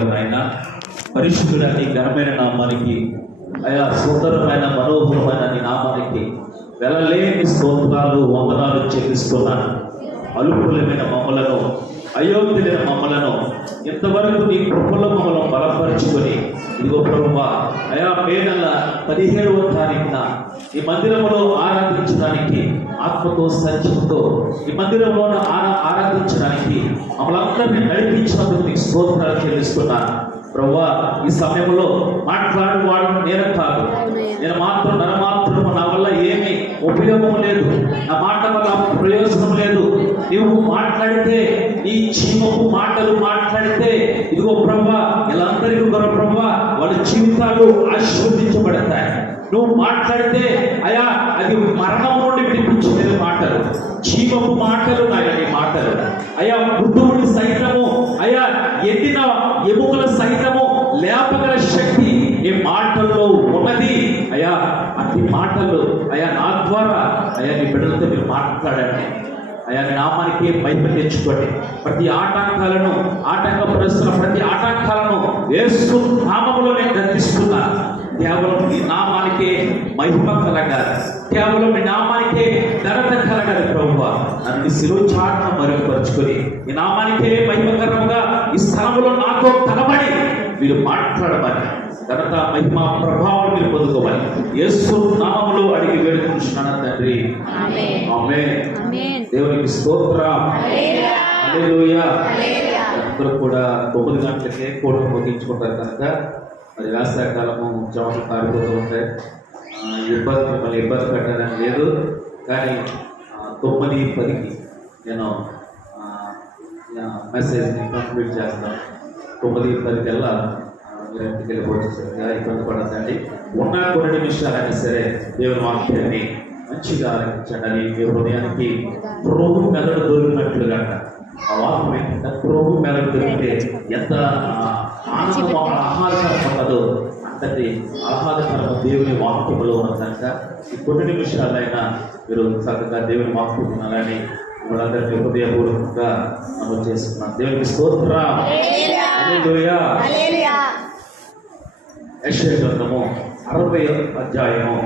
కలిగిన ఆయన పరిశుద్ధుడ నీ ఘనమైన నామానికి, అయా సుందరమైన మనోహరమైన నీ నామానికి వెళ్ళలేని స్తోత్రాలు వందనాలు చెల్లిస్తున్నాను. అలుపులమైన మమ్మలను, అయోగ్యులైన మమ్మలను ఇంతవరకు నీ కృపలో మమ్మల్ని బలపరుచుకొని, ఇదిగో ప్రభువా అయా మే నెల 17వ తారీఖున ఈ మందిరంలో ఆరాధించడానికి, ఆత్మతో సత్యంతో ఈ మందిరంలో ఆరాధించడానికి మమ్మల్ని నడిపించినందుకు నీకు స్తోత్రాలు చెల్లిస్తున్నాను. ప్రభువా ఈ సమయంలో మాట్లాడువాడు నేను కాదు, నేను మాత్రం నా వల్ల ఏమీ ఉపయోగం లేదు, నా మాట వల్ల ప్రయోజనం లేదు. నువ్వు మాట్లాడితే నీ చీమపు మాటలు మాట్లాడితే ఇదిగో ప్రభువా వీళ్ళందరికీ కూడా ప్రభువా వాళ్ళ జీవితాలు ఆశీర్వదించబడతాయి. నువ్వు మాట్లాడితే అయా అది మరణం నుండి వినిపించే మాటలు, చీమపు మాటలు నాయన నీ మాటలు. అయా మృదువుని సైతము, అయా ఎండిన ఎముకల సైతము లేపగల శక్తి ఈ మాటల్లో ఉన్నది. అయా అతి మాటలు అయా నా ద్వారా అయా నీ బిడ్డలతో మీరు మాట్లాడండి. అయా నామానికి మహిమ తెచ్చుకోండి. ప్రతి ఆటంకపరుస్తున్న ప్రతి ఆటంకాలను యేసు నామములో నేను గర్తిస్తున్నా. కేవలం నీ నామానికే మహిమ కలగాలి, కేవలం నీ నామానికే ఘనత కలగాలి. ప్రభువా నన్ను శిలువ చాటున మరుగుపరుచుకొని ఈ నామానికే మహిమకరంగా ఈ స్థలంలో నాతో కనబడి మీరు మాట్లాడమని, ఘనత మహిమ ప్రభావం మీరు పొందుకోమని యేసు నామములో అడిగి వేడుకుంటున్నాను తండ్రి. ఆమేన్. దేవునికి స్తోత్రం. హల్లెలూయా. అందరూ కూడా 9 గంటలకే కోట ముగించుకుంటారు కనుక మరి వేసవికాలము చెమటలు కారిపోతూ ఉంటాయి. మిమ్మల్ని ఇబ్బంది పెట్టాలని లేదు, కానీ 9:10కి నేను మెసేజ్ని కంప్లీట్ చేస్తాను. 9:10 కల్లా మీరు ఇంటికి వెళ్ళిపోవచ్చుగా ఇబ్బంది పడద్దండి. ఉన్న కొన్ని నిమిషాలైనా సరే దేవుని వాక్యాన్ని మంచిగా ఆరంభించండి. మీ హృదయానికి ప్రోగు మెదడు దొరికినట్లుగా ఆ వాక్యం ఏంటంటే ప్రోగు మెదడు దొరికితే ఎంత ఆనందం ఆహ్లాదకరం ఉన్నదో అంతటి ఆహ్లాదకరం దేవుని వాక్యములో ఉన్నదంట. ఈ కొన్ని నిమిషాలైనా మీరు చక్కగా దేవుని వాక్యం వినాలని వాళ్ళందరినీ హృదయపూర్వకంగా అమలు చేస్తున్నాను. దేవునికి స్తోత్రం. హల్లెలూయా. యెషయా గ్రంథము 60వ అధ్యాయము,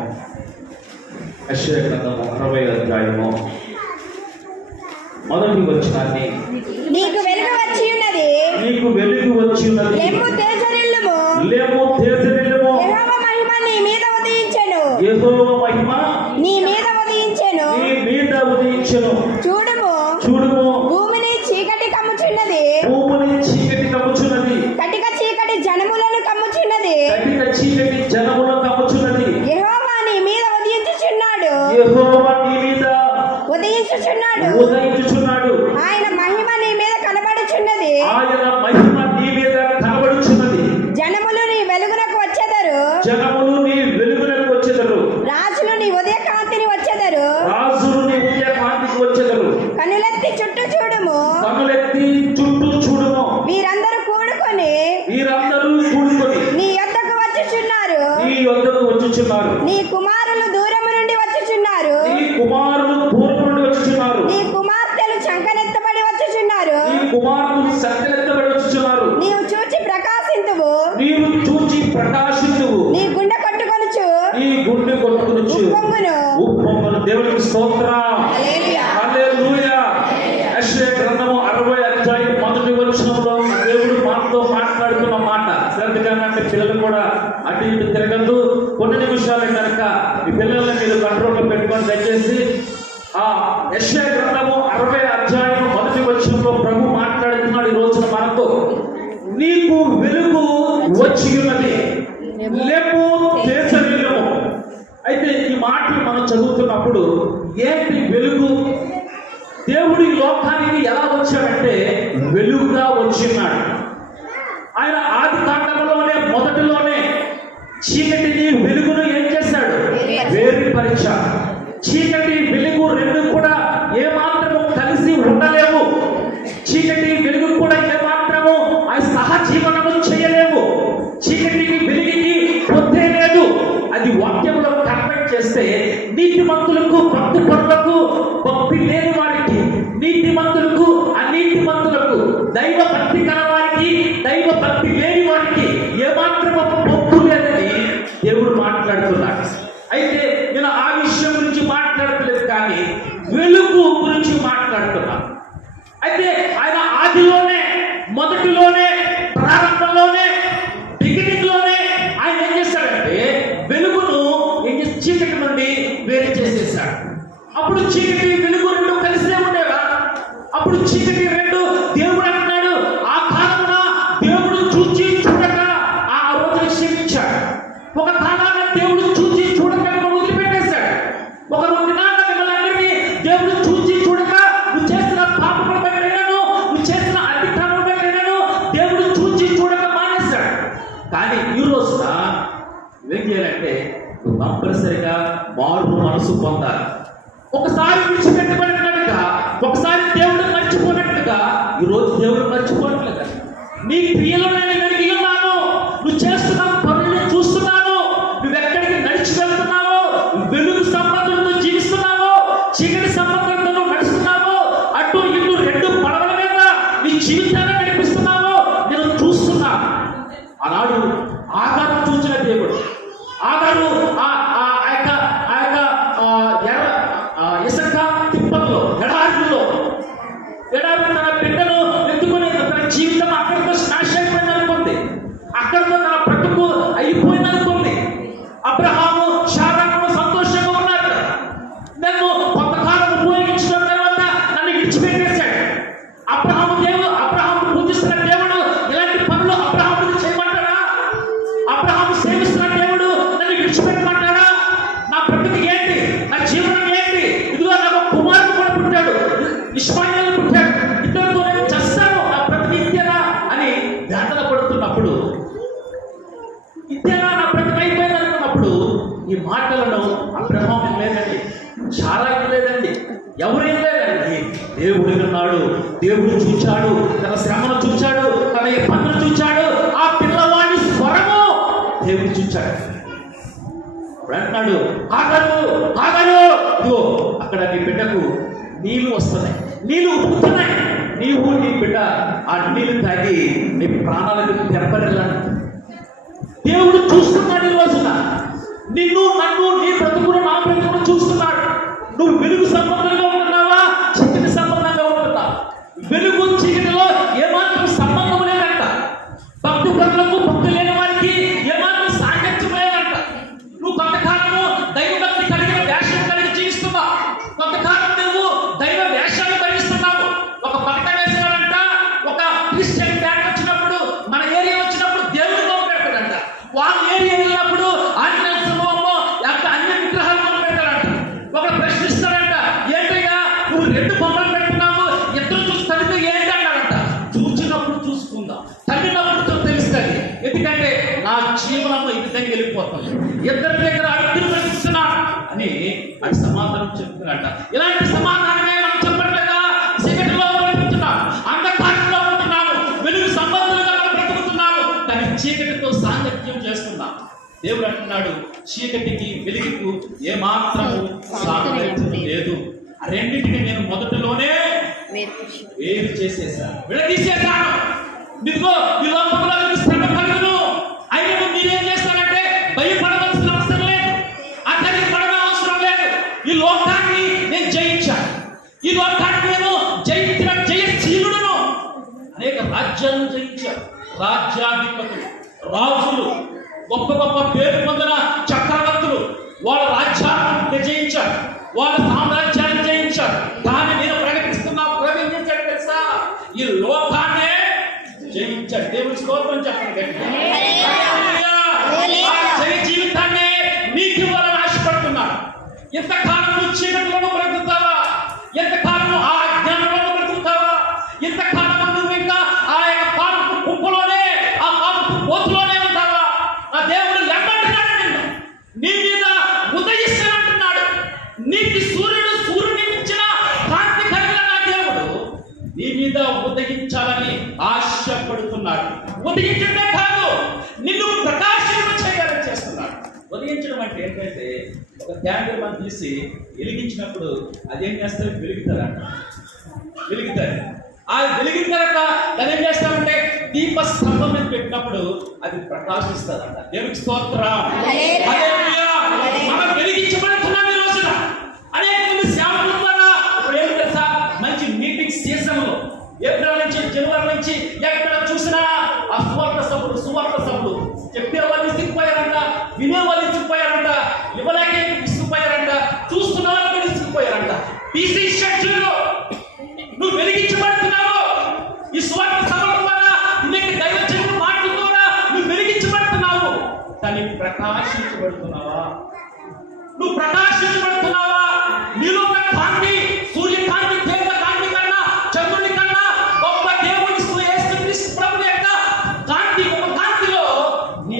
యెషయా గ్రంథము 60వ అధ్యాయము మొదటి వచనాన్ని, నీకు వెలుగు వచ్చి ఉన్నది, లేము తేజరిల్లుము, యెహోవా మహిమ నీ మీద ఉదయించెను, చూడుము భూమిని చీకటి కమ్ముచున్నది, కటిక చీకటి జనములను కమ్ముచున్నది, యెహోవా నీ మీద ఉదయించుచున్నాడు, ఆయన మహిమ నీ మీద కనబడుచున్నది, జనములు నీ వెలుగునకు వచ్చెదరు, రాజులు నీ ఉదయ కాంతిని వచ్చెదరు, కనులెత్తి చుట్టూ చూడుము, వీరందరూ కూడుకొని నీ యొద్దకు వచ్చుచున్నారు, నీ కుమారులు దూరము నుండి వచ్చుచున్నారు, నీ కుమార్తెలు చంకనెత్తబడి వచ్చుచున్నారు, నీవు చూచి ప్రకాశింతువు, నీ గుండె కొట్టుకొనుచు ఉప్పొంగును. దేవునికి స్తోత్రం. హల్లెలూయా. యెషయా గ్రంథము 60వ అధ్యాయం మొదటి వచనంలో దేవుడు మనతో మాట్లాడుతున్న మాట శ్రద్ధగా అంటే పిల్లలు కూడా అటు ఇటు తిరగద్దు. కొన్ని నిమిషాలు కనుక ఈ పిల్లల్ని మీరు కంట్రోల్లో పెట్టుకొని దయచేసి ఆ యెషయా గ్రంథము 60వ అధ్యాయం మొదటి వచనంలో ప్రభు మాట్లాడుతున్నాడు ఈ రోజున మనతో. నీకు వెలుగు వచ్చి ఉన్నది, లేపు తేజరిల్లుము. అయితే ఈ మాటలు మనం చదువుతున్నప్పుడు ఏంటి వెలుగు? దేవుడు ఈ లోకానికి ఎలా వచ్చాడంటే వెలుగుగా వచ్చినాడు. ఆయన ఆది కాండములోనే మొదటిలోనే చీకటిని వెలుగును ఏం చేశాడు? వేరుపరిచాడు. చీకటి వెలుగు రెండు కూడా ఏమాత్రము కలిసి ఉండలేవు. చీకటి వెలుగు కూడా ఏమాత్రము అవి సహజీవనము చేయలేవు. చీకటికి వెలుగుకి పొద్దే లేదు. అది వాక్యంలో కన్వర్ట్ చేస్తే నీతిమంతులకు భక్తి పరులకు భక్తి లేని వారికి, నీతిమంతులకు అనీతిమంతులకు, దైవ భక్తి కల వారికి దైవ భక్తి లేని వారికి ఏమాత్రం పొత్తు లేదని దేవుడు మాట్లాడుతున్నాడు. అయితే నేను ఆ విషయం గురించి మాట్లాడట్లేదు, కానీ వెలుగు గురించి మాట్లాడుతున్నాను. అయితే ఆయన ఆదిలోనే, మొదటిలోనే, ప్రారంభంలోనే, బిగినింగ్ లోనే ఆయన ఏం చేశాడంటే వెలుగును చీకటి నుండి వేరు చేసేసాడు. అప్పుడు చీకటి వెలుగు రెండు కలిసే ఉండేవా? అప్పుడు చీకటి రెండు దేవుడు అంటున్నాడు, ఆ కాలంలో దేవుడు చూచి చూడక ఆ రోజుని క్షమించాడు. ఒక కాలాన దేవుడు చూచి చూడక వదిలిపెట్టేశాడు. ఒక దినాన మిమ్మల్ని దేవుడు చూచి చూడక నువ్వు చేసిన పాపముల బయటను, నువ్వు చేసిన అధికారుల బయటను దేవుడు చూచి చూడక మానేశాడు. కానీ ఈ రోజున ఏం చేయాలంటే నువ్వు కంపల్సరిగా మారు మనసు పొందాలి. ఒకసారి విడిచిపెట్టబడినట్టుగా, ఒకసారి దేవుడు మర్చిపోయినట్టుగా ఈ రోజు దేవుడు మర్చిపోవట్లేదు. నీ క్రియలో నేను వెలిగి ఉన్నాను, నువ్వు చేస్తున్న పనులను చూస్తున్నాను, నువ్వు ఎక్కడికి నడిచి వెళ్తున్నావో, వెలుగు సంబంధంతో జీవిస్తున్నావో, చీకటి సంబంధంతో నువ్వు నడుస్తున్నావో, అటు ఇటు రెండు పడవల మీద నీ జీవితాన్ని నడిపిస్తున్నావో నేను చూస్తున్నాను. ఆనాడు ఆగారు చూసిన దేవుడు, ఆగారు ఇసుక తిప్పల్లో ఎడారిలో తన బిడ్డను ఎత్తుకుని తన జీవితం అక్కడితో స్నాష్ అయిపోయింది అనుకుంది, అక్కడితో తన బ్రతుకు అయిపోయింది అనుకుంది. అబ్రహాము శారాను సంతోషంగా ఉన్నారు. నన్ను కొంతకాలం ఉపయోగించిన తర్వాత నన్ను విడిచిపెట్టేశాడు. అబ్రహాము పూజిస్తున్న దేవుడు ఇలాంటి పనులు అబ్రహాముని చేయమంటాడా? అబ్రహాము సేవిస్తున్న దేవుడు నన్ను విడిచిపెట్టమంటాడా? నా బ్రతుకు ఏంటి? నా జీవనం ఏంటి? ఇదిగో నాకు కుమారుడు కూడా పుట్టాడు, ఇష్మాయేలు పుట్టాడు, ఇద్దరితో నేను చస్తాను, నా బ్రతుకు ఇద్దేనా అని వేదన పడుతున్నప్పుడు, ఇద్దేనా నా బ్రతుకు అయిపోయింది అనుకున్నప్పుడు ఈ మాటలను అబ్రహాము లేదండి, శారాయి లేదండి, ఎవరేం లేదండి, దేవుడు విన్నాడు, దేవుడు చూచాడు, తన శ్రమను చూచాడు, తన పనులు చూచాడు, ఆ పిల్లవాడి స్వరము దేవుడు చూచాడు. అప్పుడు అంటున్నాడు, ఆగరు ఇదిగో అక్కడ నీ బిడ్డకు నీళ్లు వస్తున్నాయి, నీళ్లు ఉప్పుతున్నాయి, నీవు నీ బిడ్డ ఆ నీళ్లు తాగి నీ ప్రాణాలకు తెరపడేలాను. దేవుడు చూస్తున్నాడు ఈ రోజున నిన్ను, నన్ను, నీ బ్రతుకును, నా బ్రతుకును చూస్తున్నాడు. నువ్వు వెలుగు సంబంధంగా ఉంటున్నావా, చీకటి సంబంధంగా ఉంటున్నావా? వెలుగు చీకటిలో ఏమాత్రం సంబంధం లేదంట. భక్తి పనులకు భక్తి లేని వారికి ఏమాత్రం సాంగత్యం లేదంట. నువ్వు కొంతకాలము దైవభక్తి కలిగిన వేషం కలిగి జీవిస్తున్నావు, కొంతకాలం నువ్వు దైవ వేషాలు భరిస్తున్నావు. ఒక బట్ట వేసేవాడంట, ఒక క్రిస్టియన్ బ్యాంక్ వచ్చినప్పుడు, మన ఏరియా వచ్చినప్పుడు దేవుడు పెడతాడంట. వాళ్ళ ఏరియా వెళ్ళినప్పుడు ఆంజనేయ సమూహంలో అన్ని విగ్రహాలు పెడతాడంట. ఒక ప్రశ్నిస్తాడంట, ఏంటయ్యా నువ్వు రెండు బొమ్మలు పెట్టుకున్నావు, ఇద్దరు చూసి తల్లితో ఏంటి అన్నాడంట. చూసినప్పుడు చూసుకుందాం, తల్లినప్పుడు తెలుస్తుంది, ఎందుకంటే నా జీవనము ఈ విధంగా వెళ్ళిపోతుంది, ఇద్దరి దగ్గర అడుగులు పెట్టుకున్నాను అని అది సమాధానం చెప్తున్నాడంట. ఇలాంటి సమాధానమే మనం చెప్పట్లేదా? చీకటిలో బ్రతుకుతున్నాం, అంధకారంలో ఉంటున్నాము, వెలుగు సంబంధంగా మనం బ్రతుకుతున్నాము, కానీ చీకటితో సాంగత్యం చేస్తున్నాం. దేవుడు అంటున్నాడు, చీకటికి వెలుగుకు ఏమాత్రము సాంగత్యం లేదు, ఆ రెండింటిని నేను మొదటిలోనే వేరు చేసేసాను, విడదీసేసాను. ఇదిగో ఈ లోకంలో శ్రమ కలుగును, అయినా మీరేం చేస్తారంటే భయపడవలసిన అవసరం లేదు, ఆశ్చర్యపడవలసిన అవసరం లేదు. ఈ లోకాన్ని నేను జయించాను, ఈ లోకాన్ని నేను జయించిన జయశీలుడును. అనేక రాజ్యాలను జయించారు, రాజ్యాధిపతులు, రాజులు, గొప్ప గొప్ప పేరు పొందిన చక్రవర్తులు వాళ్ళ రాజ్యాలను జయించారు, వాళ్ళ సామ్రాజ్యాన్ని జయించారు. కానీ నేను ప్రవేశించాడు తెలుసా, ఈ లోకాన్నే జయించాడు. దేవుని స్తోత్రం చెప్పండి. జయ జీవితాన్ని నీకు ఇవ్వాలని ఆశపడుతున్నాడు. ఎంతకాలం చీకటిలో బ్రతుకుతావా? ఎంతకాలం ఆ అజ్ఞానంలో బ్రతుకుతావా? ఎంతకాలం నువ్వు ఇంకా ఆ యొక్క పాపపు కుప్పలోనే, ఆ పాపపు పోతులోనే ఉంటావా? ఆ దేవుడు లెమ్మంటున్నాడు, నిన్ను నీ మీద ఉదయిస్తానంటున్నాడు. నీకు సూర్యుని మించిన కాంతి కలిగిన నా దేవుడు నీ మీద ఉదయించాలని ఆశపడుతున్నాడు. ఉదయించడమే కాదు, నిన్ను ప్రకాశింప చేయాలని చేస్తున్నాడు. ఉదయించడం అంటే ఏంటంటే, ఒక క్యాండిల్ మనం తీసి వెలిగించినప్పుడు అదేం చేస్తారు? వెలుగుతారు. ఆ వెలిగిన తర్వాత దాన్ని ఏం చేస్తామంటే దీప స్తంభం మీద పెట్టినప్పుడు అది ప్రకాశిస్తుందంట. దేవునికి స్తోత్రం. హల్లెలూయా. మనం వెలిగించబడుతున్నాం ఈ రోజున. అనేక మంది సేవకుల ద్వారా ఇప్పుడు ఏం తెలుసా, మంచి మీటింగ్ సీజన్ లో ఏప్రిల్ నుంచి జనవరి నుంచి ఎక్కడ చూసినా ఆ సువార్త సభలు చెప్పే వాళ్ళు ఇసిగిపోయారంట, వినే వాళ్ళు ఇసిగిపోయారంట, ఇవ్వలేక ఇసిగిపోయారంట, చూస్తున్న వాళ్ళు ఇసిగిపోయారంట. బిజీ షెడ్యూల్ నువ్వు వెలిగించబడుతున్నావు. ఈ సువార్త సభల ద్వారా నీకు దైవజనుల మాటల ద్వారా నువ్వు వెలిగించబడుతున్నావు. కానీ ప్రకాశించబడుతున్నావా? నువ్వు ప్రకాశించబడుతున్నావా? నీలో ఉన్న కాంతి సూర్యకాంతి దేవ కాంతి కన్నా చంద్రుని కన్నా గొప్ప దేవుని యేసుక్రీస్తు ప్రభువు యొక్క కాంతి, ఒక కాంతిలో నీ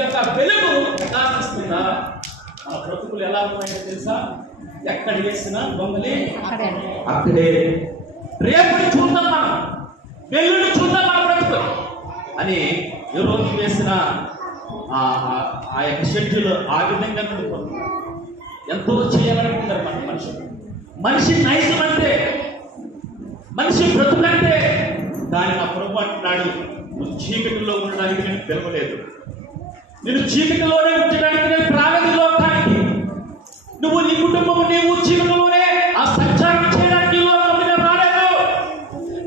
యొక్క వెలుగు ప్రకాశిస్తుందా? మన బ్రతుకులు ఎలా ఉన్నాయో తెలుసా? ఎక్కడ వేసినా దొంగలే అక్కడే. రేపు చూద్దాం మనం, వెల్లుండి చూద్దాం మన బ్రతుకు అని ఈ రోజు వేసిన ఆ యొక్క షెడ్యూల్ ఆ విధంగా ఉండిపోతుంది. ఎంతో చేయాలనుకుంటారు మన మనిషి నైజం అంటే, మనిషి బ్రతుకంటే. దాని నా ప్రభు అంటున్నాడు, నువ్వు చీకటిలో ఉండడానికి నేను పిలవలేదు, నేను చీకటిలోనే ఉంచడానికి నేను రాలేదు లోకానికి. నువ్వు నీ కుటుంబము నీవు చీకటిలోనే ఆ సంచారం చేయడానికి లోకంలో నేను రాలేదు.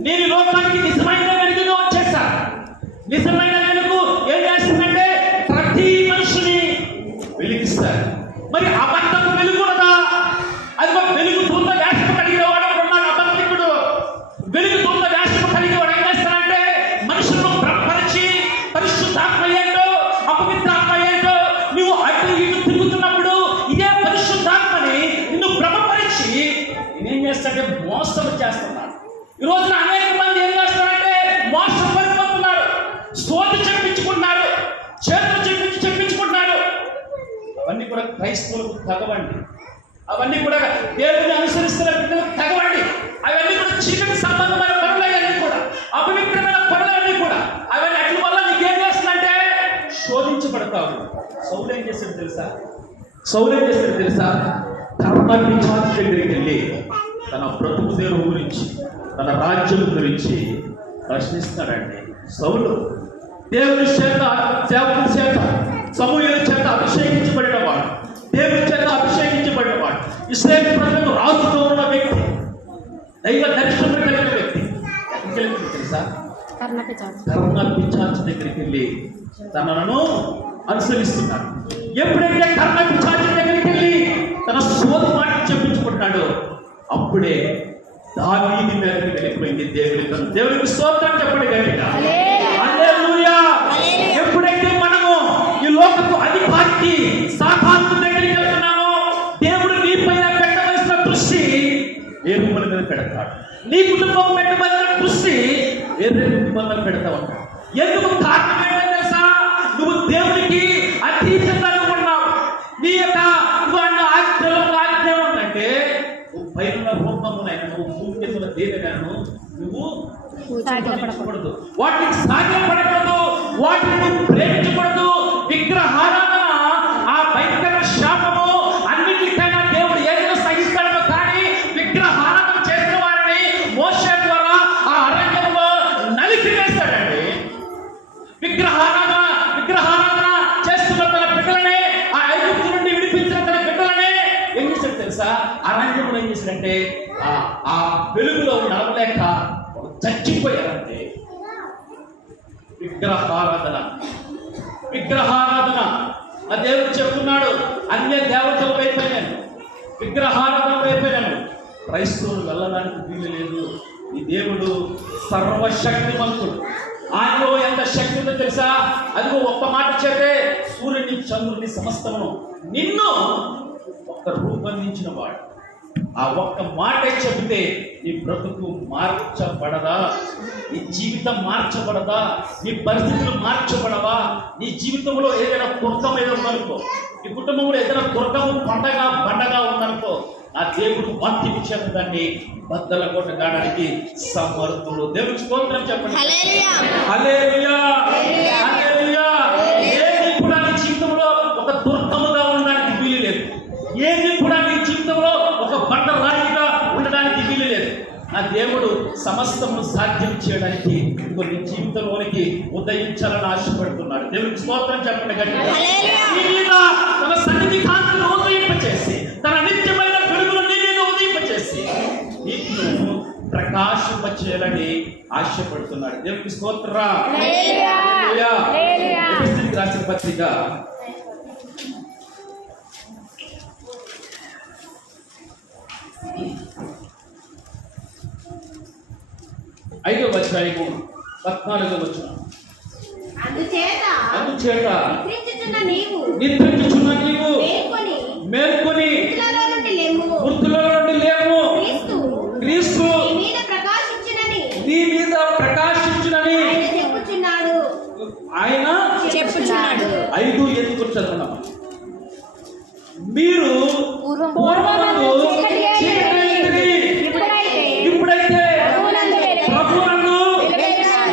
నేను లోకానికి నిజమైన వెలుగుగా వచ్చేసా. నిజమైన వెలుగు ఏం చేస్తుందంటే ప్రతి మనిషిని వెలిగిస్తారు. మరి అబద్ధం వెలుగునదా? అది వెలుగుతున్న వేషము కలిగిన వాడు ఉన్నాడు అబద్ధికుడు. వెలుగుతున్న వేషము కలిగిన వాడు ఏం చేస్తాడంటే మనుషులను భ్రమపరిచి పరిశుద్ధాత్మ ఏంటో అపవిత్రాత్మ ఏంటో నువ్వు అటు ఇటు తిరుగుతున్నప్పుడు ఇదే పరిశుద్ధాత్మని నిన్ను భ్రమపరిచి నేనేం చేస్తాడంటే మోసం చేస్తున్నాడు. ఈ రోజున అనేక మంది ఏం చేస్తారంటే మోసం పడిపోతున్నారు, సోది చెప్పించుకుంటున్నారు, చేతులు చెప్పించుకుంటున్నారు. అవన్నీ కూడా క్రైస్తవులకు తగవండి. అవన్నీ కూడా దేవుని అనుసరిస్తున్న బిడ్డలకు తగవండి. అవన్నీ కూడా చీకటి సంబంధమైన పనులన్నీ కూడా, అపవిత్రమైన పనులన్నీ కూడా. అవన్నీ అట్ల వల్ల నీకేం చేస్తుందంటే శోధించబడతావు. సౌలు ఏం చేశాడు తెలుసా? ధర్మపిశాచి దగ్గరికి వెళ్ళి తన బ్రతుకు తెరువు గురించి, తన రాజ్యం గురించి ప్రశ్నిస్తాడండి. సౌలు దేవుని చేత, సేవకుల చేత, సమూయేలు చేత అభిషేకించబడిన వాడు, దేవుని చేత అభిషేకించబడిన వాడు, ఇశ్రాయేలు ప్రజలకు రాజుతో ఉన్న వ్యక్తి, దైవ దర్శనం కలిగిన వ్యక్తి. ఎక్కడికి వెళ్ళి తెలుసా? కర్ణపిశాచి దగ్గరికి వెళ్ళి తనను అనుసరిస్తున్నాడు. ఎప్పుడైతే కర్ణపిశాచి దగ్గరికి వెళ్ళి తన సోది మాట చెప్పించుకుంటున్నాడు, అప్పుడే దావీదు మీదకి వెళ్ళిపోయింది దేవునికి స్తోత్రం చెప్పండి గట్టిగా. హల్లెలూయా. ఎప్పుడైతే మనము ఈ లోకపు అధికారికి సాతాను దగ్గరికి వెళ్తున్నామో దేవుడు నీ పైన పెట్టవలసిన దృష్టి వేరే మీద పెడతాడు. నీ కుటుంబం పెట్టవలసిన దృష్టి వేరే కుటుంబం పెడతా ఉంటాడు. ఎందుకు? కారణం ఏంటో తెలుసా? నువ్వు దేవునికి అతీతంగా ఉన్నావు. నీ యొక్క ఆజ్ఞ ఏమంటే నువ్వు పైన రూపమునైనా, నువ్వు భూమి కింద దేనినైనా నువ్వు సాధ్యపడకూడదు, వాటికి సాధ్యపడకూడదు, వాటిని నువ్వు ప్రేమించకూడదు. విగ్రహారాధన ఆ భయంకర శాపము. అన్నిటికైనా దేవుడు ఏదైనా సహిస్తాడో కానీ విగ్రహారాధన చేసిన వారిని మోషే ద్వారా ఆ అరణ్యంలో నలిపివేస్తాడండి. విగ్రహారాధన చేస్తున్న తన బిడ్డలనే, ఆ ఐగుప్తు నుండి విడిపించిన తన బిడ్డలనే ఏం చేశాడు తెలుసా? అరణ్యంలో ఏం చేశాడంటే ఆ వెలుగులో నడవలేక చచ్చిపోయారంటే. విగ్రహారాధన ఆ దేవుడు చెప్తున్నాడు, అన్య దేవతల వైపోయాను, విగ్రహారాధన వైపోయాను. క్రైస్తవులు వెళ్ళడానికి వీలు లేదు. ఈ దేవుడు సర్వశక్తిమంతుడు. ఆయనలో ఎంత శక్తి ఉందో తెలుసా? అదిగో ఒక్క మాట చేతే సూర్యుని చంద్రుని సమస్తమును నిన్ను ఒక్క రూపొందించిన వాడు. ఆ ఒక్క మాట చెబితే నీ బ్రతుకు మార్చబడదా? నీ జీవితం మార్చబడదా? నీ పరిస్థితులు మార్చబడవా? నీ జీవితంలో ఏదైనా కుర్తం ఏదో ఉందనుకో, నీ కుటుంబంలో ఏదైనా కుర్తము పండగ ఉందనుకో, ఆ దేవుడు వాక్య విషయం దాన్ని బద్దల కొట్టడానికి సమర్థుడు. దేవుడికి స్తోత్రం చెప్పండి. హల్లెలూయా. హల్లెలూయా. ఏది కూడా నీ జీవితంలో ఒక దుర్గముగా ఉండడానికి వీలు లేదు. ఏది కూడా నీ జీవితంలో ఒక బండ రాయిగా ఉండడానికి వీలు లేదు. నా దేవుడు సమస్తము సాధ్యం చేయడానికి కొన్ని జీవితంలోనికి ఉదయించాలని ఆశపడుతున్నాడు. దేవునికి స్తోత్రం చెప్పండి గట్టిగా. నీ మీద తన సన్నిధి కాంతిని ఉదయింపచేసి, తన నిత్యమైన వెలుగును నీ మీద ఉదయింపచేసి నీకు ప్రకాశింపచేయాలని ఆశపడుతున్నాడు. దేవునికి స్తోత్రం. ఎఫెసీయులకు రాసిన పత్రిక 5వ అధ్యాయము 14వ వచనం. అందుచేత నిద్రించుచున్న నీవు మేల్కొని మృతులలో నుండి లేవు, క్రీస్తు నీ మీద ప్రకాశించునని ఆయన చెప్పుచున్నాడు. 5 ఎందుకు చదువుతున్నాం? మీరు పూర్వమందు చీకటిలో ఇప్పుడైతే ప్రభువునందు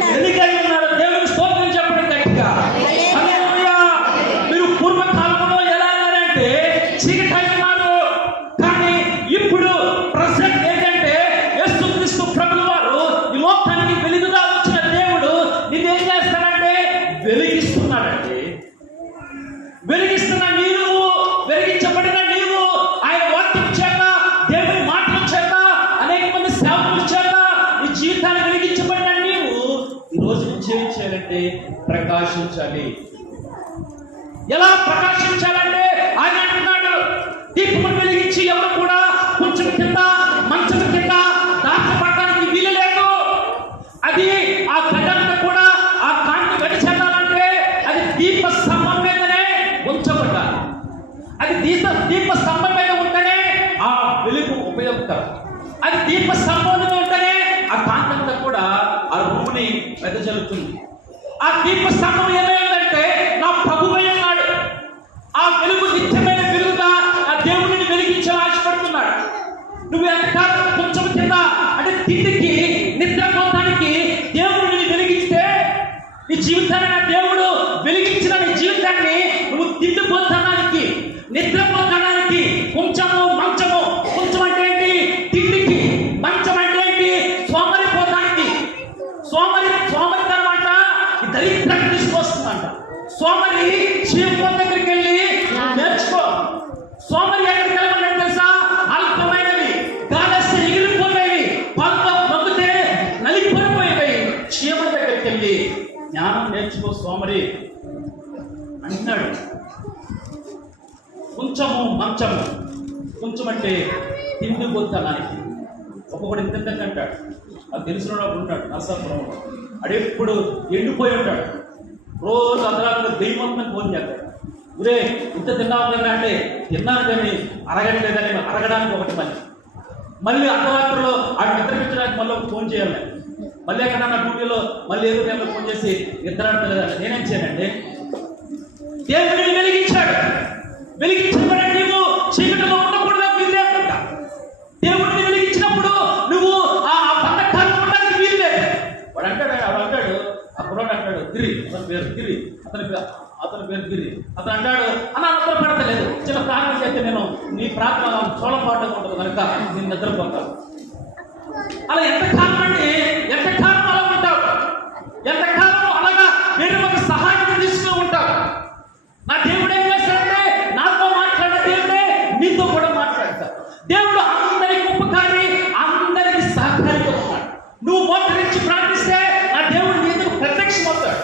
వెలుగై ఉన్నారు. దేవునికి స్తోత్రం చెప్పండి గట్టిగా. హల్లెలూయా. మీరు పూర్వకాలంలో ఎలా ఉన్నారంటే చీకటి ఉన్నారు, కానీ ఇప్పుడు ప్రెజెంట్ ఏంటంటే యేసుక్రీస్తు ప్రభువు వారు ఈ లోకానికి వెలుగుగా వచ్చిన దేవుడు నిన్నేం చేస్తాడంటే వెలిగిస్తున్నాడంటే. వెలిగిస్తున్న నీవు, వెలిగించబడిన నీవు ఆయన వాక్యం చేత, దేవుని మాటల చేత, అనేక మంది సేవకుల చేత నీ జీవితాన్ని వెలిగించబడిన నీవు ఈ రోజు నుంచి ఏం చేయాలంటే ప్రకాశించాలి. ఎలా ప్రకాశించాలంటే ఆయన అంటున్నాడు, దీపమును వెలిగించి ఎవరు కూడా కొంచెం కింద మంచం కింద దాచబడడానికి వీలు లేదు. అది ఆ గడ్డంతా కూడా ఆ కాంతి గడిచెల్లాలంటే అది దీప స్తంభం మీదనే ఉంచబడ్డాలి. అది దీప స్తంభం మీద ఉంటేనే ఆ వెలుగు ఉపయోగకరం. అది దీప స్తంభం మీద ఉంటేనే ఆ కాంతంతా కూడా ఆ రూముని వెదజల్లుతుంది. ఆ దీప స్తంభం ఏమైందంటే నా ప్రభువే ఉన్నాడు. ఆ వెలుగు నిత్యమైన వెలుగుగా ఆ దేవుడిని వెలిగించాలని ఆశపడుతున్నాడు. నువ్వు ఎంతకాలం కొంచెం కింద అంటే తిండికి నిద్రపోతానికి దేవుడిని వెలిగిస్తే నీ జీవితాన్ని నా దేవుడు వెలిగించిన నీ జీవితాన్ని నువ్వు తిండిపోతానికి, నిద్రపోతానికి, కొంచెము మంచము, కొంచెం అంటే ఏంటి తిండికి, మంచం అంటే ఏంటి సోమరిపోతానికి. సోమరి తర్వాత ఈ దరిద్రాన్ని తీసుకొస్తుందంట. సోమరి చీమకోట దగ్గరికి వెళ్ళి నేర్చుకో. సోమరి ఎక్కడికి వెళ్ళమని తెలుసా? అల్పమైనవి, గాలస్తే ఎగిరిపోయేవి, పాలతో నవ్వుతే నలిగిపోయిపోయేవి. చీమ దగ్గరికి వెళ్ళి జ్ఞానం నేర్చుకో సోమరి అంటున్నాడు. కొంచెము మంచము, కొంచెం అంటే తిండి పోతానికి. ఒక్కొక్కడు ఇంత అంటాడు. అది తెలిసిన ఉంటాడు నరసాపురంలో. అడెప్పుడు ఎండిపోయి ఉంటాడు. రోజు అర్ధరాత్రి దెయ్యమంతా ఫోన్ చేస్తాడు. ఊరే ఇంత తిన్నావు కదా అంటే తిన్నాను కానీ అరగట్లేదని అరగడానికి ఒకటి మళ్ళీ అర్ధరాత్రిలో ఆ నిద్రపించడానికి మళ్ళీ ఫోన్ చేయాలి. మళ్ళీ ఎక్కడ నా డ్యూటీలో మళ్ళీ ఏదో టైంలో ఫోన్ చేసి నిద్రలేదంటే నేనేం చేయనండి? దేవుడిని వెలిగించాడు. వెలిగించబడే నీవు చీకటిలో ఉండకుండా వీల్లేదంట. దేవుడిని వెలిగించినప్పుడు నువ్వు ఆ బంధకాలు ఉండడానికి వీల్లేదు. వాడు అంటాడు ఆ కుర్రాడు అంటాడు గిరి, అతని పేరు గిరి, అతని పేరు గిరి. అతను అంటాడు అన్న నిద్ర పడతలేదు, చిన్న ప్రార్థన చేస్తే నేను నీ ప్రార్థన చోళపాటుగా ఉంటుంది కనుక నేను నిద్రపోతాను. అలా ఎంతకాలం అండి, ఎంతకాలం అలా ఉంటావు? ఎంతకాలం అలాగా వేరే ఒక సహాయం తీసుకుని ఉంటావు? నా దేవుడు ఏం చేస్తాడంటే నాతో మాట్లాడే దేవుడే నీతో కూడా మాట్లాడతాడు. దేవుడు అందరికి ఉపకారి, అందరికి సహకారిగా ఉన్నాడు. నువ్వు మోకరించి ప్రార్థిస్తే నా దేవుడు నీకు ప్రత్యక్షమవుతాడు.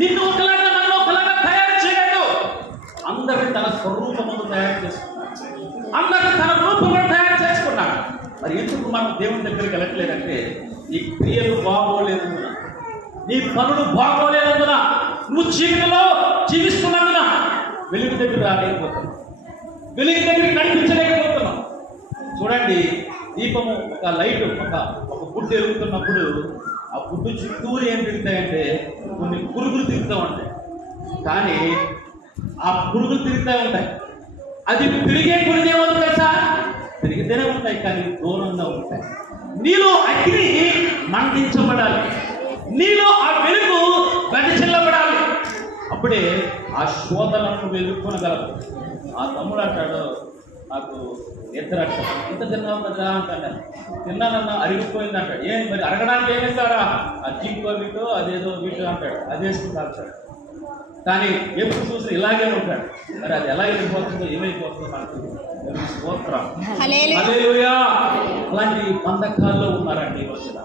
నిన్ను ఒకలాగా నన్ను ఒకలాగా తయారు చేయలేదు. అందరిని తన స్వరూపమును తయారు చేసుకున్నాడు. అందరిని తన రూపంలో తయారు చేసుకున్నాడు. మరి ఎందుకు మనం దేవుని దగ్గరికి వెళ్ళట్లేదంటే నీ క్రియలు బాగోలేనందున, నీ పనులు బాగోలేనందున, నువ్వు చీకటిలో జీవిస్తున్నందున వెలుగు దగ్గర రాలేకపోతున్నావు, వెలుగు దగ్గరికి నడిపించలేకపోతున్నావు. చూడండి, దీపము ఒక లైట్ ఒక గుడ్డు ఎరుగుతున్నప్పుడు ఆ గుడ్డు చుట్టూరు ఏం తిరుగుతాయంటే కొన్ని పురుగులు తిరుగుతూ ఉంటాయి. కానీ ఆ పురుగులు తిరుగుతూ ఉంటాయి. అది తిరిగే పురుగేమో తెలుసా? తిరిగితేనే ఉంటాయి కానీ దూరంగా ఉంటాయి. నీలో అగ్ని మండించబడాలి, నీలో ఆ వెలుగు వెదజల్లబడాలి. అప్పుడే ఆ శోధనను ఎదుర్కొనగలరు. ఆ తమ్ముడు అంటాడు, నాకు నిద్ర అంటాడు. ఇంత తిన్నావు కదా అంటాను. తిన్నానన్నా అరిగిపోయింది అంటాడు. ఏం మరి అరగడానికి ఏమిస్తారా? ఆ జింకో వీటో అదేదో వీటో అంటాడు. అది వేసుకుని తాగుతాడు. కానీ ఎప్పుడు చూసి ఇలాగే ఉంటాడు. మరి అది ఎలా వెళ్ళిపోతుందో ఏమైపోతుందో నాకు స్తోత్రం. హల్లెలూయా. అలాంటి బంధకాల్లో ఉన్నారండి ఈ రోజున.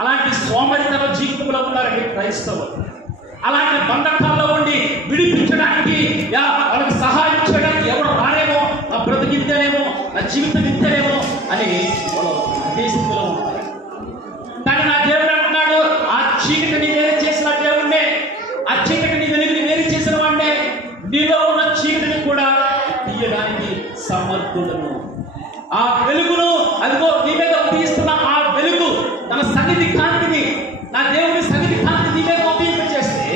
అలాంటి సోమరితన జీవితంలో ఉన్నారండి క్రైస్తవులు. అలాంటి బంధకాల్లో ఉండి విడిపించడానికి వాళ్ళకి సహాయం చేయడానికి ఎవరు రానేమో, నా బ్రతికింతేనేమో, నా జీవితం ఇంతేనేమో అని వాళ్ళు అదే స్థితిలో ఉంటారు. కానీ నా దేవుడు అంటున్నాడు, ఆ చీకటిని వేరు చేసిన దేవుణ్ణే, ఆ చీకటిని వెలుగుని వేరు చేసిన వాడినే, నీలో ఉన్న చీకటిని కూడా తీయడానికి సమర్థుడను. ఆ వెలుగును అదిగో నీ మీద ఉదయిస్తున్న ఆ వెలుగు తన సన్నిధి కాంతిని, నా దేవుని సన్నిధి కాంతి నీ మీద ఉదయింపచేస్తే,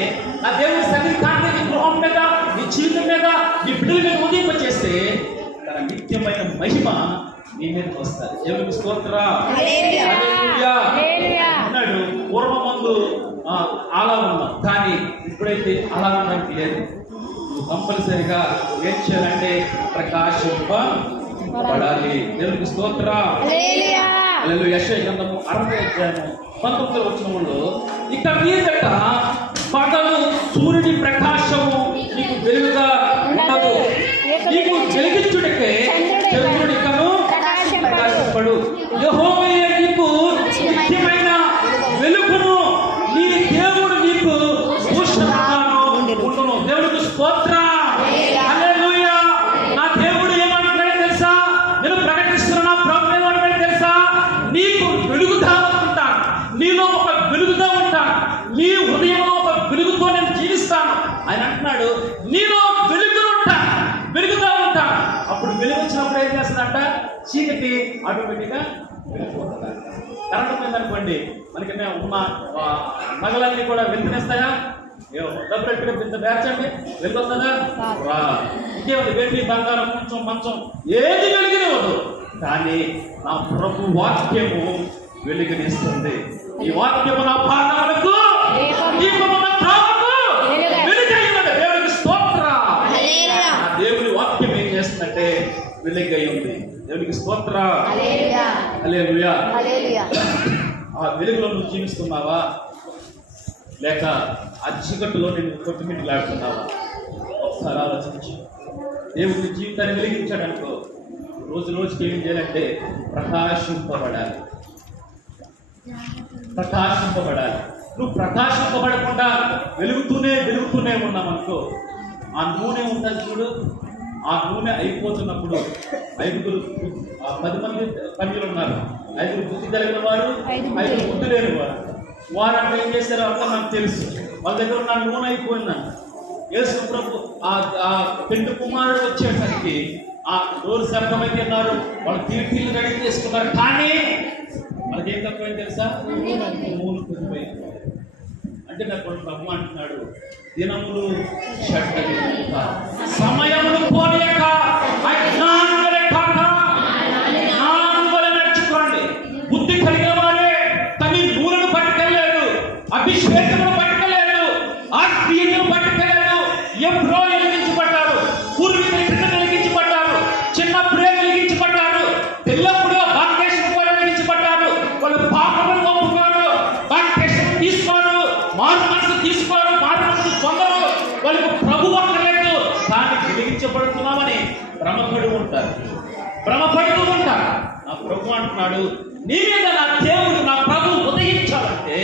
నా దేవుని సన్నిధి కాంతి నీ గృహం మీద, నీ జీవితం మీద, నీ బిడ్డల మీద ఉదయింపచేస్తే తన నిత్యమైన మహిమ నీ మీదకి వస్తుంది. దేవునికి స్తోత్రం. అన్నాడు పూర్వమందు అలా ఉన్నాం, కానీ ఇప్పుడైతే అలా ఉండడానికి లేదు. నువ్వు కంపల్సరిగా ఏం చేయాలంటే ప్రకాశింపబడాలి. దేవునికి స్తోత్రం. యెషయా గ్రంథము 60:19 ఇక మీదట పగలు సూర్యుని ప్రకాశము నీకు వెలుగుగా ఉండదు, నీకు వెలిగించుటకే చంద్రుడు ఇకను ప్రకాశింపడు. యెహోవాయే నీకు నిత్యమైన వెలుగును, నీ దేవుడు నీకు భూషణముగాను ఉండును. దేవునికి స్తోత్రం. హల్లెలూయా. నా దేవుడు ఏమంటున్నాడో తెలుసా? నేను ప్రకటిస్తున్నా, ప్రభు ఏమంటున్నాడో తెలుసా? నీకు వెలుగుతా ఉంటాను, నీలో ఒక వెలుగుతా ఉంటాను, నీ హృదయంలో ఒక వెలుగుతో నేను జీవిస్తాను ఆయన అంటున్నాడు. నీలో వెలుగులు ఉంటాను, వెలుగుతా ఉంటాను. అప్పుడు వెలుగు వచ్చినప్పుడు ఏం చేస్తుందంట? చీకటి ఆటోమేటిక్గా వెళ్ళిపోతుంది. కరెంట్ పోయిందనుకోండి, మనకి ఉన్న నగలన్నీ కూడా వెళ్తునేస్తాయా? డబ్బులు ఎక్కడ ఇంత పేర్చండి, వెళ్ళొస్తుందా? ఇంకేముంది? వెండి, బంగారం, కొంచెం మంచం ఏది వెలిగినవద్దు, కానీ నా ప్రభు వాక్యము వెలుగునిస్తుంది. ఈ వాక్యము నా పాదములకు దీపము, నా త్రోవకు వెలుగైనది. దేవునికి స్తోత్రం. ఆ దేవుని వాక్యం ఏం చేస్తుందంటే వెలుగై ఉంది. దేవునికి స్తోత్రం. హల్లెలూయా. ఆ వెలుగులో నువ్వు జీవిస్తున్నావా, లేక ఆ చీకటిలో నేను కొట్టుమిట్లాడుతున్నావా? ఒకసారి ఆలోచించు. దేవుడి జీవితాన్ని వెలిగించాడనుకో, రోజు రోజుకి ఏం చేయాలంటే ప్రకాశింపబడాలి, ప్రకాశింపబడాలి. నువ్వు ప్రకాశింపబడకుండా వెలుగుతూనే ఉన్నామనుకో, ఆ నూనె ఉంటుంది చూడు, ఆ నూనె అయిపోతున్నప్పుడు 10 మంది పనులు ఉన్నారు. 5 బుద్ధి కలిగిన వారు, 5 బుద్ధి లేని వారు. వారంతా ఏం చేశారో అంతా నాకు తెలుసు. వాళ్ళ దగ్గర ఉన్న నూనె అయిపోయిందంట. యేసు ప్రభు ఆ పెండు కుమారుడు వచ్చేసరికి ఆ డోర్ శబ్దమైతే అన్నారు, వాళ్ళు తీర్టీలు రెడీ చేసుకున్నారు. కానీ వాళ్ళకి ఏం తక్కువైంది తెలుసా? నూనె కొద్దిపోయింది. అంటే నాకు ప్రభు అంటున్నాడు, దినములు షడ్డలి సమయములు పోనీయక అజ్ఞానులే కాక జ్ఞానులే నడుచుకోండి. బుద్ధి కలిగిన వాడే తని నూనెను పట్టుకెళ్ళలేదు, అభిషేకమును పట్టుకెళ్ళలేదు, ఆత్మీయతను పట్టుకెళ్ళలేదు. ఎప్పుడో వెలిగించబడ్డారు, పూర్వీకుల క్రితం వెలిగించబడ్డారు, చిన్నప్పుడే వెలిగించబడ్డారు, పిల్లప్పుడే బాప్టిజం కూడా వెలిగించబడ్డారు. వాళ్ళు పాపమును ఒప్పుకోరు, బాప్టిజం తీసుకోరు, మారు మనసు తీసుకోరు, మారు మనసు పొందరు. వాళ్ళకు ప్రభు అక్కర్లేదు, కానీ వెలిగించబడుతున్నామని భ్రమపడి ఉంటారు. నా ప్రభు అంటున్నాడు, నీ మీద నా దేవుడు, నా ప్రభు ఉదయించాలంటే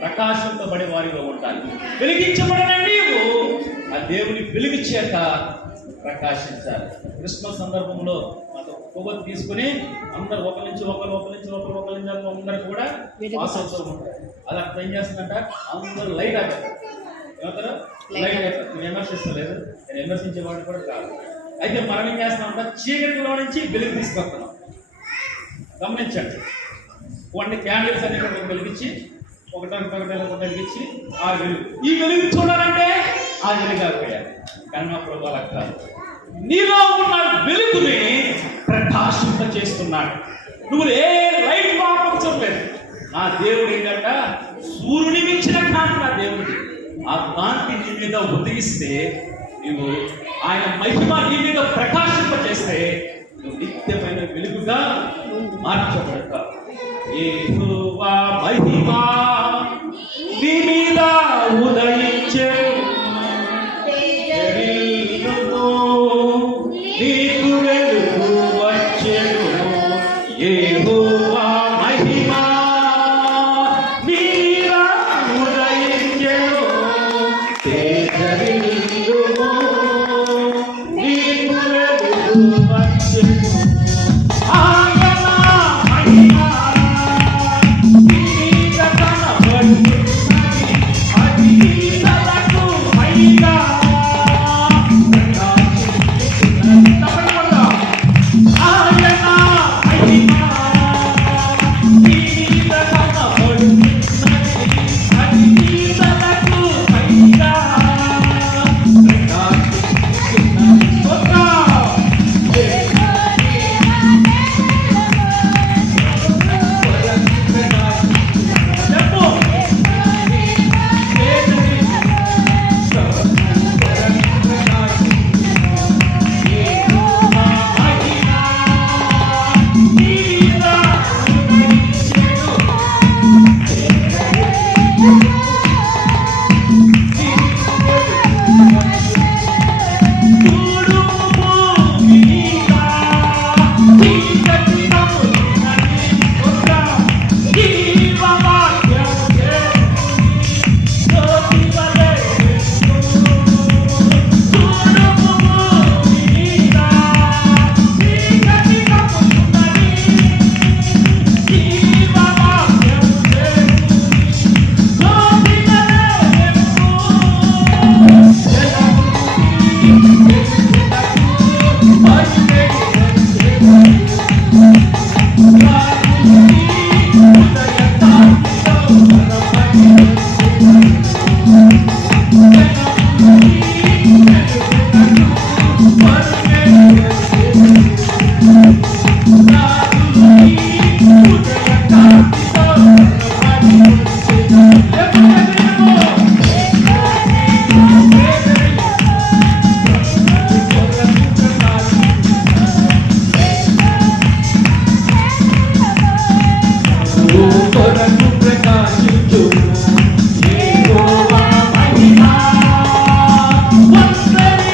ప్రకాశింపబడే వారిలో ఉండాలి. వెలిగించబడిన నీవు ఆ దేవుని వెలుగు చేత ప్రకాశించాలి. క్రిస్మస్ సందర్భంలో కొవ్వొత్తి తీసుకుని అందరు ఒకరి నుంచి ఒకరు అందరు కూడా వాసోత్సవం ఉంటారు. అది అక్కడ ఏం చేస్తుందంట, అందరూ లైట్ ఆపారు. ఏమంటారు? లైట్ ఆపారు. నేను విమర్శిస్తలేదు, నేను విమర్శించేవాడిని కూడా కాదు. అయితే మనం ఏం చేస్తున్నామంటే చీకటిలో నుంచి వెలుగు తీసుకొస్తున్నాం. గమనించండి, కొన్ని క్యాండిల్స్ అన్ని కూడా వెలిగించి ఒకటి వెలిగించి ఆ వెలుగు, ఈ వెలుగు చూడాలంటే ఆ వెలుగు ఆపేయాలి. కానీ మా ప్రభు అలా కాదు, నీలో ఉన్న వెలుగుని ప్రకాశింప చేస్తున్నాడు. నువ్వు ఏ లైట్ వాపర్చలేదు. నా దేవుడు ఏంటంట, సూర్యుని మించిన కాంతి నా దేవుడి. ఆ కాంతి నీ మీద ఉదయిస్తే నీవు ఆయన మహిమ నీ మీద ప్రకాశింపజేస్తే నువ్వు నిత్యమైన వెలుగుగా మార్చబడతావు. యెహోవా మహిమ నీ మీద ఉదయించెను, ఎరియును నీకు వెలుగు వచ్చెను. యెహోవా మహిమ నీ మీద ఉదయించెను, తేజరిల్లును నీకు వెలుగు వచ్చెను. ఆయన మహిమ నీ మీద కనబడుతున్నది, అది ఈతలకు పైగా ప్రకాశిస్తున్నది. తప్పకుండా ఆయన మహిమ నీ మీద కనబడుతున్నది, అది ఈతలకు పైగా ప్రకాశిస్తున్నది. ప్రకాశించు యెహోవా మహిమ వందరి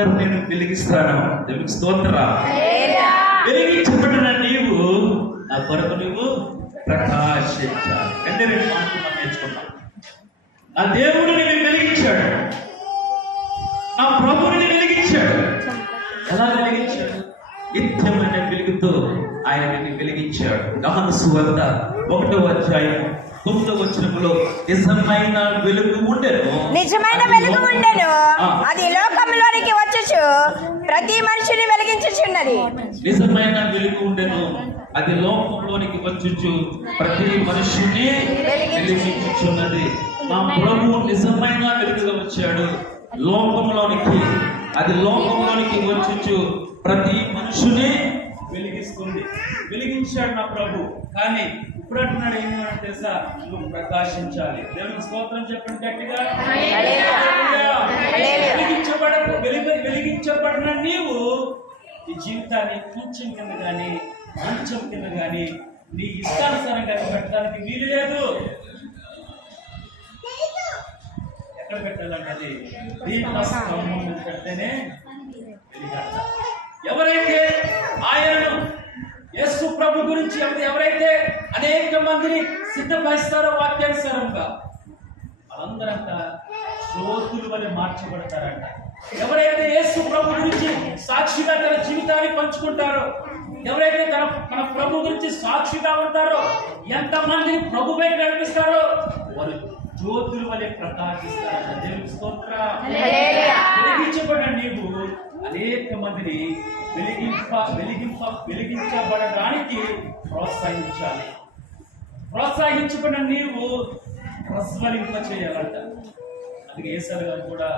అందరూ నేను వెలిగిస్తాను. దేవునికి స్తోత్రం. వెలిగించబడిన నీవు నా కొరకు నువ్వు ప్రకాశించాలి. అంటే రెండు మాటలు మనం నేర్చుకున్నాం. నా దేవుడు నేను వెలిగించాడు, నా ప్రభువుని వెలిగించాడు. ఎలా వెలిగించాడు? నిత్యమైన వెలుగుతో ఆయన నిన్ను వెలిగించాడు. యోహాను సువార్త 1వ అధ్యాయం 9వ వచనంలో నిజమైన వెలుగు ఉండెను, నిజమైన వెలుగు ఉండెను, అది లోకంలోనికి వచ్చుచు ప్రతి మనిషిని వెలిగించుచున్నది. నిజమైన వెలుగు ఉండెను, అది లోకంలోనికి వచ్చుచు ప్రతి మనిషిని వెలిగించుచున్నది. నా ప్రభువు నిజమైన వెలుగుగా వచ్చాడు లోకంలోనికి. అది లోకంలోనికి వచ్చుచు ప్రతి మనుషుని వెలిగిస్తుంది. వెలిగించాడు నా ప్రభు. కానీ ఇప్పుడు అంటున్నాడు ఏమన్నా తెలుసా? నువ్వు ప్రకాశించాలి. దేవునికి స్తోత్రం చెప్పండి గట్టిగా. వెలిగించబడిన నీవు ఈ జీవితాన్ని కొంచెం కింద కానీ మంచం కింద కానీ నీ ఇష్టానుసారంగా పెట్టడానికి వీలు లేదు. ఎక్కడ పెట్టాలంటే అది దీపస్తంభం మీద పెడితేనే వెలిగేస్తారు. ఎవరైతే ఆయనను యేసు ప్రభు గురించి ఎవరైతే అనేక మందిని సిద్ధపరుస్తారో వాక్యానుసారంగా వాళ్ళందరంతా జ్యోతుల వలె మార్చబడతారంట. ఎవరైతే యేసు ప్రభు గురించి సాక్షిగా తన జీవితాన్ని పంచుకుంటారో, ఎవరైతే మన ప్రభు గురించి సాక్షిగా ఉంటారో, ఎంతమందిని ప్రభు వైపు నడిపిస్తారో వారు జ్యోతుల వలె ప్రకాశిస్తారంట. దేవునికి స్తోత్రం. వెలిగించబడిన నీవు అనేక మందిని వెలిగించబడడానికి ప్రోత్సహించాలి. ప్రోత్సహించబడిన నీవు ప్రజ్వలింప చేయాలంట. అందుకే యేసయ్య గారు కూడా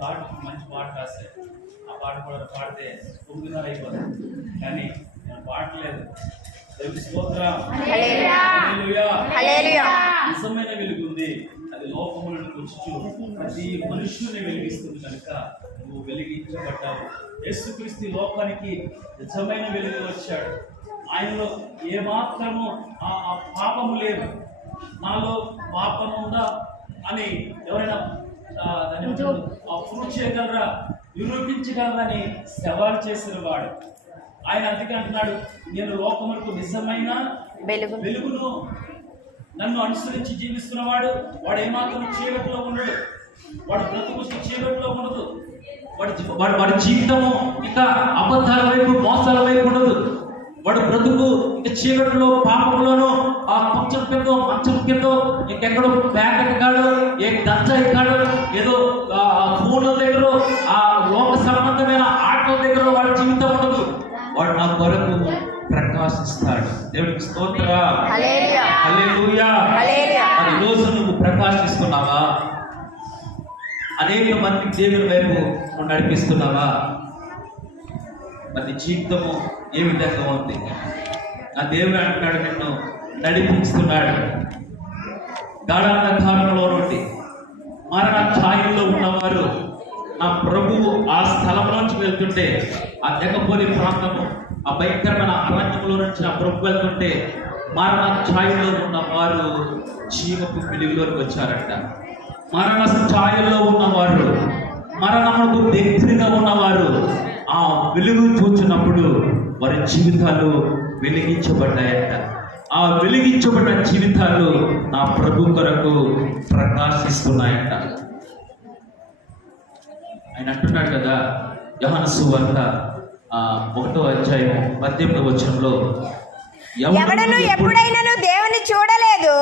పాటకు మంచి పాట రాశారు. ఆ పాట కూడా పాడితే 9:30 అయిపోతుంది, కానీ నేను పాడలేదు. దేవుని స్తోత్రం. హల్లెలూయా. నిజమైన వెలుగు ఉంది, అది లోకములను వచ్చుచు ప్రతి మనుష్యుని వెలిగిస్తుంది. కనుక నువ్వు వెలిగించబడ్డావు. యేసుక్రీస్తు లోకానికి నిజమైన వెలుగు వచ్చాడు. ఆయనలో ఏ మాత్రము ఆ పాపము లేదు. నాలో పాపము ఉందా అని ఎవరైనా ప్రూవ్ చేయగలరా, నిరూపించగలరని సవాల్ చేసిన వాడు ఆయన. అందుకే అంటున్నాడు, నేను లోకములకు నిజమైన వెలుగును. నన్ను అనుసరించి జీవిస్తున్నవాడు వాడు ఏమాత్రం చీకటిలో ఉండడు. వాడు బ్రతుకు చీకటిలో ఉండదు. వాడి జీవితము ఇక అబద్ధాల వైపు, మోసాల వైపు ఉండదు. వాడు బ్రతుకు ఇక చీకటిలో, పాపంలోనూ, ఆ మంచం కింద ఇంకెక్కడో బ్యాంక్ ఎక్కాడు, ఏ గంజా ఎక్కాడు, ఏదో ఫోన్ల దగ్గర, ఆ లోక సంబంధమైన ఆటల దగ్గర వాడి జీవితం ఉండదు. వాడు నా కొరకు ప్రకాశిస్తాడు. దేవునికి స్తోత్రం. హల్లెలూయా. మరి ఈరోజు నువ్వు ప్రకాశిస్తున్నావా? అనేక మంది దేవుని వైపు నువ్వు నడిపిస్తున్నావా? మరి జీవితము ఏ విధంగా ఉంది? నా దేవుడు అంటున్నాడు, నిన్ను నడిపిస్తున్నాడు. గాఢాంధకారంలో నుండి మరణ ఛాయల్లో ఉన్నవారు నా ప్రభువు ఆ స్థలంలోంచి వెళ్తుంటే, ఆ తెగపోలి ప్రాంతము, ఆ భయంకరమైన అరణ్యంలో నుంచి నా ప్రభు వెళ్తుంటే మరణ ఛాయల్లో ఉన్న వారు జీవపు వెలుగులోకి వచ్చారంట. మరణ ఛాయల్లో ఉన్నవారు, మరణముకు దగ్గరగా ఉన్నవారు ఆ వెలుగు చూచినప్పుడు వారి జీవితాలు వెలిగించబడ్డాయంట. ఆ వెలిగించబడిన జీవితాలు నా ప్రభు కొరకు ప్రకాశిస్తున్నాయంట. ఆయన అంటున్నాడు కదా, యోహాను సువార్త 1వ అధ్యాయం 18వ వచనంలో, ఎవడను ఎప్పుడైనాను దేవుని చూడలేదు,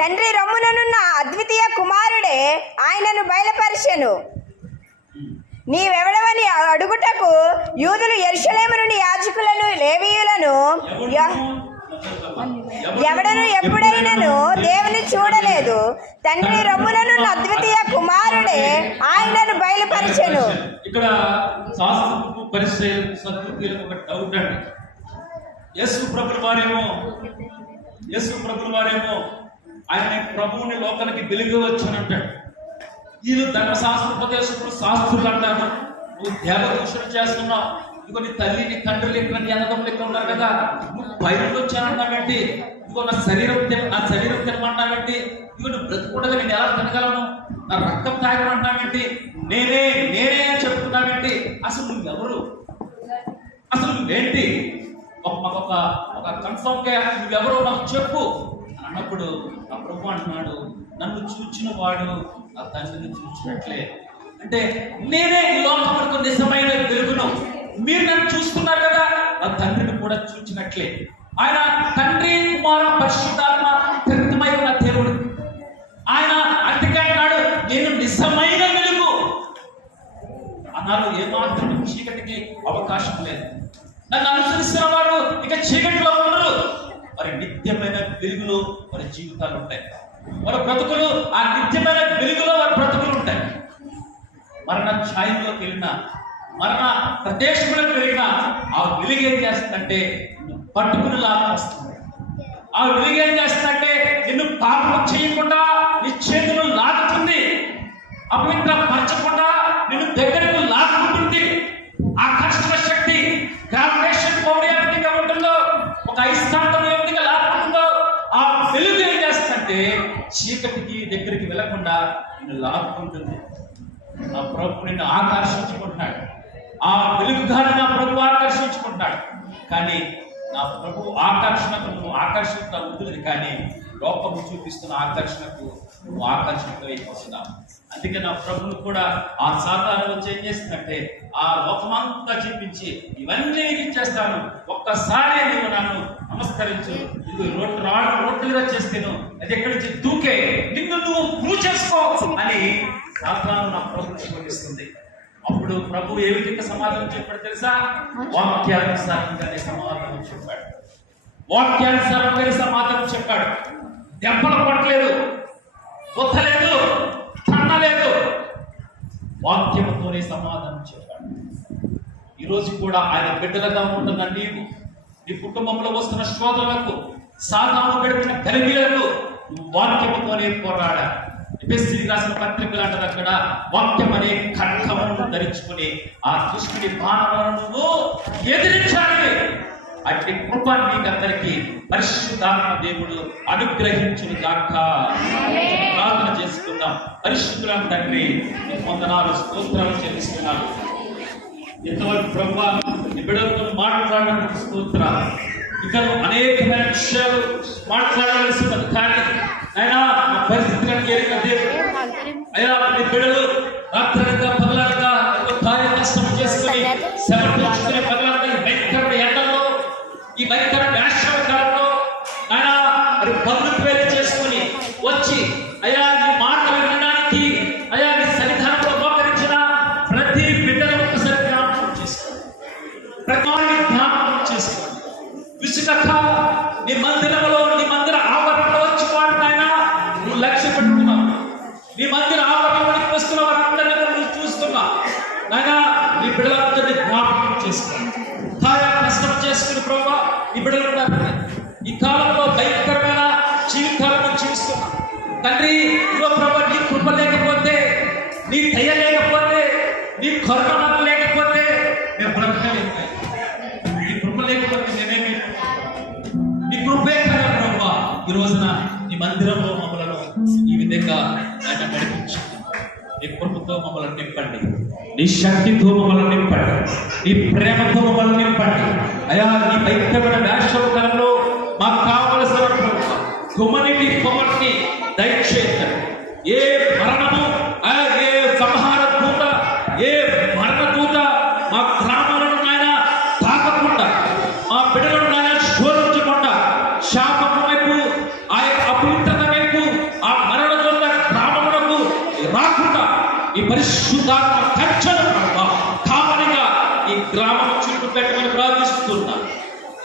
తండ్రి రొమ్ముననున్న అద్వితీయ కుమారుడే ఆయనను బయలుపరిచెను. నీవెవడవని అడుగుటకు యూదులు యెరూషలేము నుండి యాజకులను, లేవీయులను, ఎవడను ఎప్పుడైనాను దేవుని చూడలేదు, తండ్రి రొమ్ముననున్న అద్వితీయ కుమారుడే ఆయనను బయలుపరిచెను. ఇక్కడ శాస్త్రపు పరిచయం సత్పురులకు ఒక డౌట్ అండి. యేసు ప్రభువు వారేమో ఆయన ప్రభువుని లోకానికి వెలుగు వచ్చానంటాడు. వీళ్ళు ధర్మశాస్త్రోపదేశకులు, శాస్త్రులు అంటారు, నువ్వు దేవదూషణ చేస్తున్నావు, ఇదిగో నీ తల్లి, నీ తండ్రులు ఇక్కడ, నీ అన్నదమ్ములు ఇక్కడ ఉన్నారు కదా, నువ్వు బయటకు వచ్చానన్నావేంటి, ఇదిగో నా శరీరం తినమంటావేంటి? ఇదిగో నువ్వు బ్రతుకుండగా నేను ఎలా తినగలను? నా రక్తం తాగమంటావేంటి? నేనే అని చెప్తున్నావేంటి? అసలు నువ్వెవరు? అసలు నువ్వేంటి? ఒక కన్ఫర్మ్ గా నువ్వెవరో నాకు చెప్పు అన్నప్పుడు ఆ ప్రభు అంటున్నాడు, నన్ను చూచిన వాడు ఆ తండ్రిని చూసినట్లే. అంటే నేనే ఈ లోకమునకు నిజమైన వెలుగును. మీరు నన్ను చూస్తున్నారు కదా, ఆ తండ్రిని కూడా చూసినట్లే. ఆయన తండ్రి, కుమార, పరిశుద్ధాత్మ త్రిత్వమై ఉన్న దేవుడు. ఆయన అందుకే అన్నాడు, నేను నిజమైన వెలుగు అన్నాడు. ఏమాత్రం చీకటికి అవకాశం లేదు. నన్ను అనుసరిస్తున్న వారు ఇక చీకటిలో ఉండరు. మరి నిత్యమైన వెలుగులో వారి జీవితాలు ఉంటాయి. వారి బ్రతుకులు ఆ నిత్యమైన వెలుగులో వారి బ్రతుకులు ఉంటాయి. మరణ ఛాయలోకి వెళ్ళినా, మరణ ప్రదేశంలోకి వెళ్ళినా ఆ వెలుగు ఏం చేస్తుందంటే నిన్ను పట్టుకుని లాగేస్తుంది. ఆ వెలుగు ఏం చేస్తుందంటే నిన్ను పాపం చేయకుండా నీ చేతులు లాగుతుంది. అపవిత్ర పరచకుండా నిన్ను దగ్గరకు లాగుతుంది. ఆకర్షణ శక్తి, గ్రావిటేషన్ పవర్ ఏ విధంగా ఉంటుందో, ఒక అయస్కాంతం ఏ విధంగా లాక్కుంటుందో, ఆ వెలుగు ఏం చేస్తుందంటే చీకటికి దగ్గరికి వెళ్లకుండా నిన్ను లాక్కుంటుంది. నా ప్రభు నిన్ను ఆకర్షించుకుంటున్నాడు. ఆ వెలుగుగానే నా ప్రభు ఆకర్షించుకుంటున్నాడు. కానీ నా ప్రభు ఆకర్షణకు నువ్వు ఆకర్షణ ఉంటుంది, కానీ లోకము చూపిస్తున్న ఆకర్షణకు నువ్వు ఆకర్షణకు అయిపోతున్నావు. అందుకే నా ప్రభువును కూడా ఆ సాతాను వచ్చి ఏం చేస్తుందంటే ఆ లోకమంతా చూపించి ఇవన్నీ ఇచ్చేస్తాను, ఒక్కసారి నువ్వు నన్ను నమస్కరించు, ఇది రోడ్లుగా చేస్తాను, అది ఎక్కడి నుంచి దూకే, నిన్ను నువ్వు ప్రూవ్ చేసుకో అని సాతాను నా ప్రభువును చూపిస్తుంది. అప్పుడు ప్రభు ఏ విధంగా సమాధానం చెప్పాడు తెలుసా? వాక్యానుసారంగానే సమాధానం చెప్పాడు. వాక్యానుసారంగానే సమాధానం చెప్పాడు. దెబ్బలు పట్టలేదు, కొత్తలేదు, తన్నలేదు, వాక్యముతోనే సమాధానం చెప్పాడు. ఈరోజు కూడా ఆయన బిడ్డలుగా ఉంటున్న నీవు, నీ కుటుంబంలో వస్తున్న శోధనలకు, సాతాను గడిపిన కలిగిలకు వాక్యముతోనే పోరాడా. ఎఫెసీయులకు రాసిన పత్రికలు అంటారు, అక్కడ వాక్యం అనే ఖడ్గమును ధరించుకుని ఆ దుష్టుని బాణములను ఎదిరించాలి. అట్టి కృప మీకందరికీ పరిశుద్ధాత్మ దేవుడు అనుగ్రహించును గాక. ప్రార్థన చేసుకుందాం. పరిశుద్ధులైన తండ్రి, నీకు వందనాలు, స్తోత్రాలు చెల్లిస్తున్నాను. ఇంతవరకు ప్రభువా నీ బిడ్డలతో మాట్లాడడానికి స్తోత్రాలు. ఇంకా అనేకమైన విషయాలు మాట్లాడవలసి ఉన్నది, కానీ అయినా నా పరిస్థితులను ఎరిగిన దేవుడు అయ్యా, నీ బిడ్డలు రాత్రనగా పగలనగా కార్య కష్టం చేసుకుని సమర్పించుకునే పగలనగా భయంకరమైన ఎండల్లో, ఈ భయంకర వేసవి కాలంలో ఆయన మరి పనులకు వేలు చేసుకుని వచ్చి అయ్యా నీ మాటలు వినడానికి అయ్యా నీ సన్నిధానంలో మోకరించిన ప్రతి బిడ్డను ఒకసారి జ్ఞాపకం చేసుకోండి. ప్రతి జ్ఞాపకం చేసుకోండి. విసుగక నీ మందిరంలో, నీ మందిర ఆవరణలో వచ్చి వాడిని ఆయన నువ్వు లక్ష్య పెట్టుకున్నావు. నీ మందిర ఆవరణలోకి వస్తున్న వారందరినీ నువ్వు చూస్తున్నావు. నాయన నీ బిడ్డలందరినీ జ్ఞాపకం చేసుకోండి. కష్టం చేసుకుని ప్రభావ ఈ బిడ్డలు ఈ కాలంలో భయంకరమైన జీవితాలను జీవిస్తున్నాం తండ్రి. ఇదిగో ప్రభావ నీ కృప లేకపోతే, నీ దయ లేకపోతే, నీ కరుణ లేకపోతే మేము బ్రతకలేము. నీ కృప లేకపోతే నేనేమి, నీ కృపే కదా ప్రభావ ఈ రోజున నీ మందిరంలో మమ్మలను ఈ విధంగా ఆయన నడిపించు. నీ కృపతో మమ్మల్ని నింపండి, నీ శక్తితో మమ్మల్ని నింపండి, నీ ప్రేమతో మమ్మల్ని నింపండి. అయా నీ భయంకరమైన వేసవి కాలంలో మాకు కావలసిన హ్యూమనిటీ పవర్ని దయచేయండి. ఏ మరణము, ఏ సంహార దూత, ఏ మరణ దూత మా గ్రామాలను ఆయన తాకకుండా, మా బిడ్డలను ఆయన శోధించకుండా, శాపము వైపు, ఆ యొక్క అపవిత్రత వైపు, ఆ మరణ దూత గ్రామములకు రాకుండా ఈ పరిశుద్ధాత్మ కచ్చను కావలిగా ఈ గ్రామం చుట్టూ పెట్టుకుని ప్రార్థిస్తున్నా.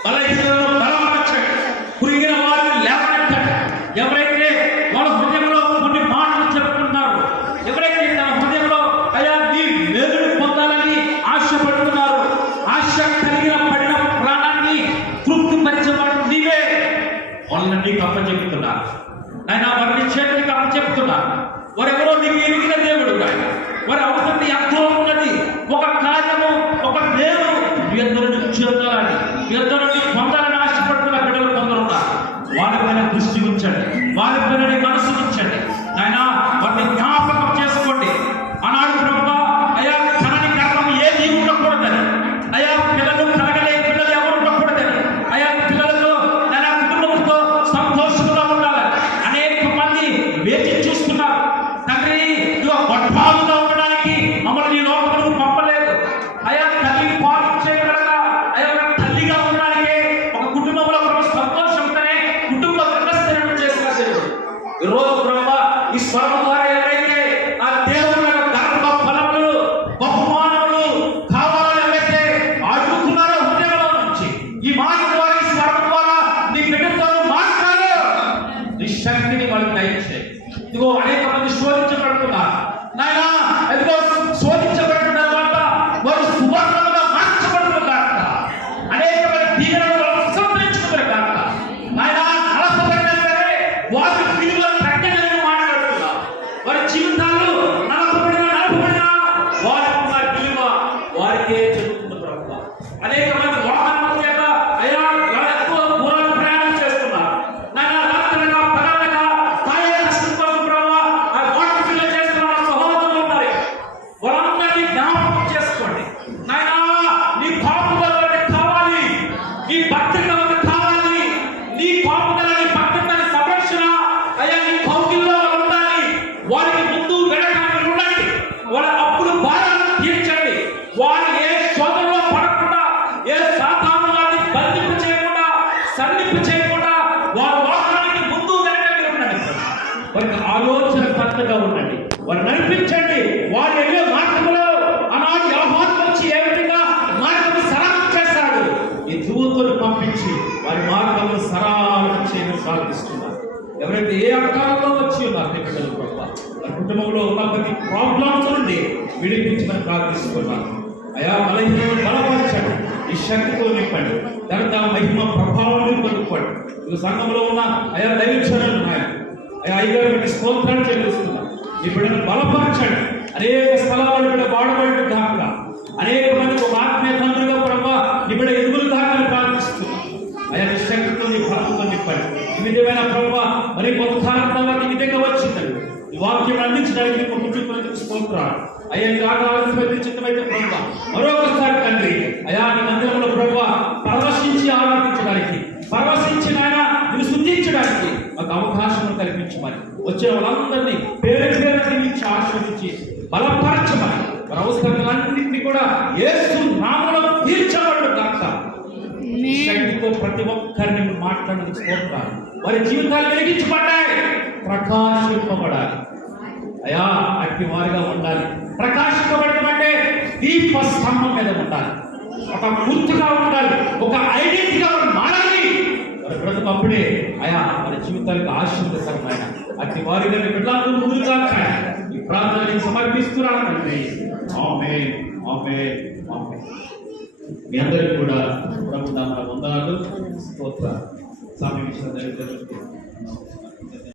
బలహీనలను బలపరచండి, కురిగిన వారిని లేవనెత్తండి. ఎవరైతే వాళ్ళ హృదయంలో కొన్ని మాటలు చెప్పుకుంటున్నారు, ఎవరైతే తన హృదయంలో అయ్యా నీ మేలుని పొందాలని ఆశపడుతున్నారు, ఆశ కలిగిన పడిన ప్రాణాన్ని తృప్తిపరిచేవాడు నీవే. వాళ్ళని నీకు అప్పచెప్తున్నా ఆయన, వారిని చేతునికి అప్పచెప్తున్నా. వారెవరో నీకు ఎరిగిన దేవుడు, వారి అవసరం ఎంతో ఉన్నది. ఒక కార్యము, ఒక దేవుడు ఎందరూ నుంచి పొందాలని, ఎందరూ పొందాలని ఆశపడుతున్న బిడ్డలు కొందరున్నారు. వాళ్ళ మమ్మల్ని ఈ లోకంలో పంపలేదు. అయా తల్లి పాలు చేయగలగా అయా తల్లిగా ఉండడానికి ఒక కుటుంబంలో సంతోషంతోనే కుటుంబ వ్యవస్థను చేసిన దేవుడు. ఈరోజు ప్రభా ఈ స్వరం ద్వారా ఎవరైతే ఆ దేవుని గర్భ ఫలములు బహుమానములు కావాలని ఎవరైతే అడుగుతున్నారో హృదయంలో నుంచి ఈ మాట ద్వారా ఈ స్వరం ద్వారా నీ బిడ్డతో మాట్లాడు. నీ శక్తిని వాళ్ళకి దయచేయి. ఇదిగో అనేక మంది శోధించబడుతున్నారు నాయనా. ఇదిగో శోధించబడిన తర్వాత వారు సువర్ణముగా మార్చబడుతున్నారు. అనేకమైన దీవెనలు సంతరించుకున్నారు నాయనా. నలపబడినా సరే వారి విలువ ప్రకటనలు మాట్లాడుతున్నారు. వారి జీవితాలు నలపబడినా వారి విలువ వారికే చెబుతుంది ప్రభు. అనేక మంది వాహనాల చేత అయా ఎక్కువ దూరాలు ప్రయాణం చేస్తున్నారు నాయనా. రాత్రులుగా పగలగా కాయ నష్టం ప్రభు ఆ వాటర్ ఫిల్ చేస్తున్న సహోదరులు ఉన్నారు. వారందరినీ జ్ఞాపకం చేసుకోండి నాయనా. నీ కాపుదల కావాలి, నీ భక్తిగా కావాలి, నీ కాపుదల నీ భక్తిని సంరక్షణ అయ్యా నీ కౌగిల్లో ఉండాలి. వారికి ముందు వెనకాల ఉండండి. వాళ్ళ అప్పులు భారాలను తీర్చండి. వారు ఏ శోధనలో పడకుండా ఏ సాతాను వారిని బంధింపు చేయకుండా సన్నిపు చేయకుండా వారి వాహనానికి ముందు వెనకాల ఉండండి. వారికి ఆలోచన కర్తగా ఉండండి. వారు నడిపించండి. వారు వెళ్ళే మార్గంలో ఆనాడు యోహాను వచ్చి ఏ విధంగా మార్గం సరళం చేశాడు. ఈ దూతను పంపించి వారి మార్గంలో సరళం చేయడం ప్రార్థిస్తున్నారు. ఎవరైతే ఏ ఆకారంలో వచ్చి ఉన్నారు నీ బిడ్డలు ప్రభు వారి కుటుంబంలో ఉన్న ప్రతి ప్రాబ్లమ్స్ నుండి విడిపించమని ప్రార్థిస్తున్నారు. అయా బలహీనతను బలపరచండి. ఈ శక్తితో నింపండి. ఘనత మహిమ ప్రభావాన్ని పొందుకోండి. ఈ సంఘంలో ఉన్న అయా దైవచనులు ఉన్నాయి. అయా అయ్యగారు పెట్టి స్తోత్రాలు చెల్లిస్తున్నారు. ఈ బిడ్డను బలపరచండి. అనేక స్థలాలు బిడ్డ వాడబడి కాక అనేక మందికి ఒక ఆత్మీయ తండ్రిగా ప్రభావ నీ బిడ్డ ఎదుగులు కాకని ప్రార్థిస్తున్నారు. అయా నీ శక్తితో నీ బలంతో నింపండి. ఈ విధమైన ప్రభావ మరి కొంతకాలం తర్వాత ఈ విధంగా వచ్చిందండి. ఈ వాక్యం అందించడానికి నీకు కుటుంబానికి స్తోత్రాలు. అయ్యా నీ ఆరాధన చిత్తమైతే ప్రభావ మరొకసారి తండ్రి అయా నీ మందిరంలో ప్రభావ పరవశించి ఆరాధించడానికి పరవశించి నాయన నిన్ను శుద్ధించడానికి మాకు అవకాశం కల్పించమని వచ్చే వాళ్ళందరినీ పేరు నుంచి ఆశ్రయించి బలపరచమని వారి అవసరాలన్నింటినీ కూడా యేసు నామములో తీర్చబడు కాక శక్తితో ప్రతి ఒక్కరిని మాట్లాడడానికి స్తోత్రాలు. వారి జీవితాలు వెలిగించబడ్డాయి. ప్రకాశింపబడాలి అయా అట్టి వారిగా ఉండాలి. ప్రకాశింపబడటం అంటే దీప స్తంభం మీద ఉండాలి. ఒక గుర్తుగా ఉండాలి. ఒక ఐడెంటిటీగా మారాలి. వారి బ్రతుకు అప్పుడే అయా వారి జీవితాలకు ఆశీర్వదిస్తారు ఆయన. అట్టి వారిగా బిడ్డలు ముందుగా ఈ ప్రార్థనని సమర్పిస్తున్నాను తండ్రి. ఆమేన్ ఆమేన్ ఆమేన్. మీ అందరికీ కూడా ప్రభు నామమున వందనాలు స్తోత్రాలు. సమయం ఇచ్చిన దైవజనులకు